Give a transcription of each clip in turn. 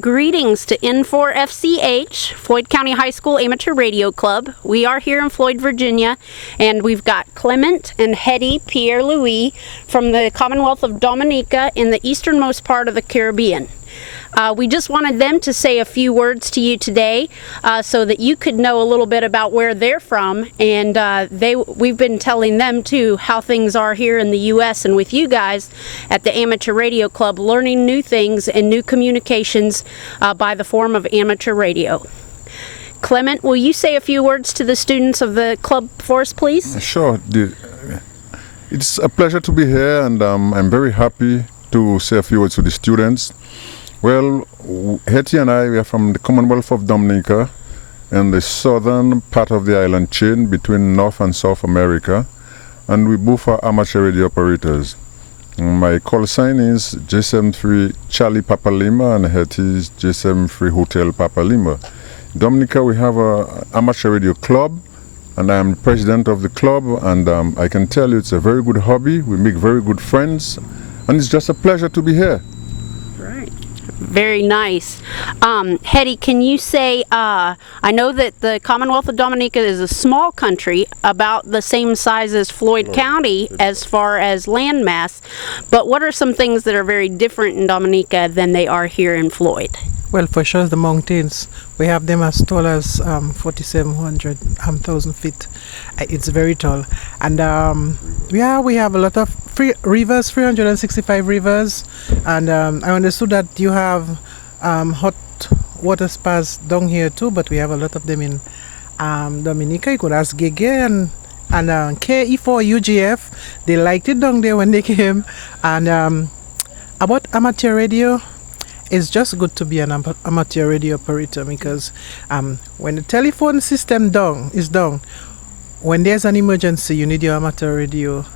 Greetings to N4FCH, Floyd County High School Amateur Radio Club. We are here in Floyd, Virginia, and we've got Clement and Hetty, Pierre, Louis from the Commonwealth of Dominica in the easternmost part of the Caribbean. We just wanted them to say a few words to you today so that you could know a little bit about where they're from, and we've been telling them too how things are here in the U.S. and with you guys at the Amateur Radio Club, learning new things and new communications by the form of amateur radio. Clement, will you say a few words to the students of the club for us, please? Sure. It's a pleasure to be here, and I'm very happy to say a few words to the students. Well, Hetty and I are from the Commonwealth of Dominica and the southern part of the island chain between North and South America, and we both are amateur radio operators. My call sign is J73 Charlie Papa Lima and Hetty's J73 Hotel Papa Lima. Dominica, we have an amateur radio club, and I am president of the club, and I can tell you it's a very good hobby. We make very good friends, and it's just a pleasure to be here. Very nice. Hetty, can you say, I know that the Commonwealth of Dominica is a small country, about the same size as Floyd County as far as landmass, but what are some things that are very different in Dominica than they are here in Floyd? Well, for sure, the mountains. We have them as tall as 4,700 feet. It's very tall. And yeah, we have a lot of rivers, 365 rivers. And I understood that you have hot water spas down here too, but we have a lot of them in Dominica. You could ask Gege and KG4WW. They liked it down there when they came. And about amateur radio, it's just good to be an amateur radio operator because when the telephone system is down, when there's an emergency, you need your amateur radio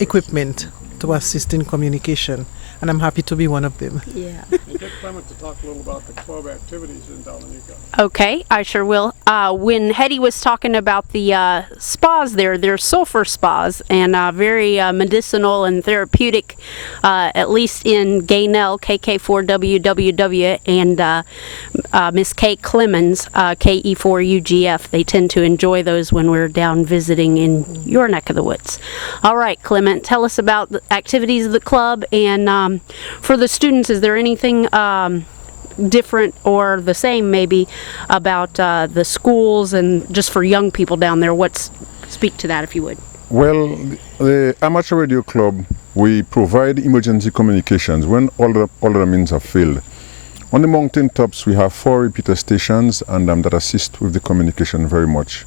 equipment to assist in communication. And I'm happy to be one of them. Yeah. And get Clement to talk a little about the club activities in Dominica. Okay, I sure will. When Hetty was talking about the spas they're sulfur spas and very medicinal and therapeutic, at least in Gaynell KK4WW and Miss Kate Clemens, KE4UGF. They tend to enjoy those when we're down visiting in your neck of the woods. All right, Clement, tell us about the activities of the club, and for the students, is there anything different or the same maybe about the schools and just for young people down there? Speak to that if you would. Well, the amateur radio club, we provide emergency communications when all the means are failed. On the mountain tops, we have 4 repeater stations and that assist with the communication very much.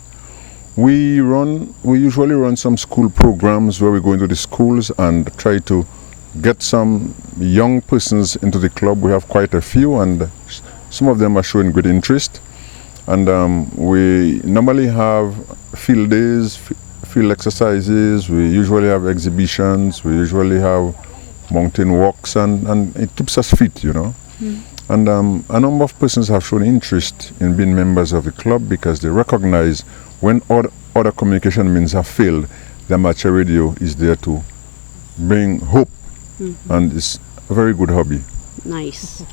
We usually run some school programs where we go into the schools and try to get some young persons into the club. We have quite a few, and some of them are showing great interest. And we normally have field days, field exercises. We usually have exhibitions. We usually have mountain walks, and it keeps us fit, you know. And a number of persons have shown interest in being members of the club because they recognize when other communication means have failed, the amateur radio is there to bring hope. And it's a very good hobby. Nice.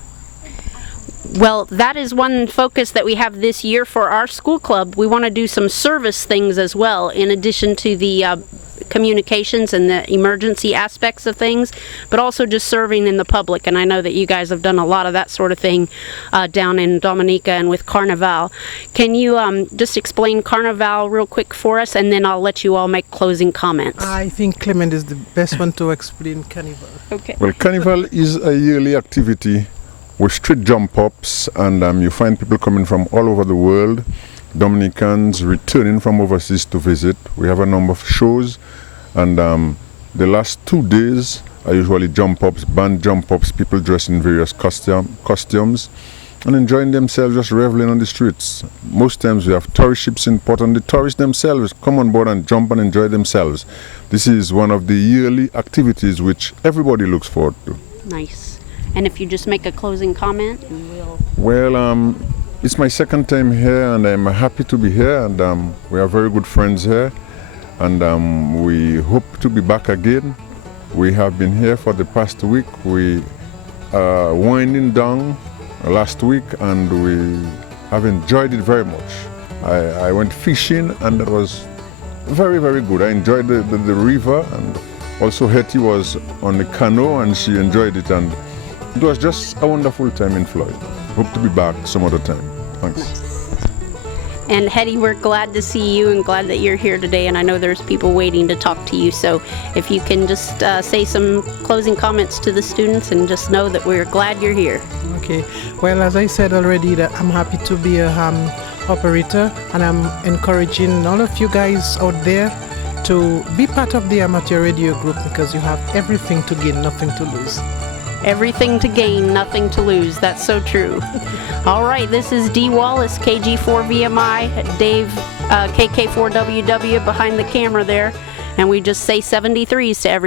Well, that is one focus that we have this year for our school club. We want to do some service things as well, in addition to the communications and the emergency aspects of things, but also just serving in the public. And I know that you guys have done a lot of that sort of thing down in Dominica and with Carnival. Can you just explain Carnival real quick for us, and then I'll let you all make closing comments. I think Clement is the best one to explain Carnival. Okay. Well, Carnival is a yearly activity with street jump ups, and you find people coming from all over the world, Dominicans returning from overseas to visit. We have a number of shows, and the last 2 days are usually jump ups, band jump ups, people dressed in various costumes and enjoying themselves, just reveling on the streets. Most times we have tourist ships in port, and the tourists themselves come on board and jump and enjoy themselves. This is one of the yearly activities which everybody looks forward to. Nice. And if you just make a closing comment, and we'll... Well, it's my second time here, and I'm happy to be here, and we are very good friends here, and we hope to be back again. We have been here for the past week. We winding down last week, and we have enjoyed it very much. I went fishing, and that was very, very good. I enjoyed the river, and also Hetty was on the canoe, and she enjoyed it, and it was just a wonderful time in Floyd. Hope to be back some other time. Thanks. And Hetty, we're glad to see you and glad that you're here today, and I know there's people waiting to talk to you, so if you can just say some closing comments to the students and just know that we're glad you're here. Okay, well, as I said already, that I'm happy to be a operator, and I'm encouraging all of you guys out there to be part of the amateur radio group, because you have everything to gain, nothing to lose. Everything to gain, nothing to lose. That's so true. All right, this is Dee Wallace, KG4VMI, Dave KK4WW behind the camera there, and we just say 73s to everyone.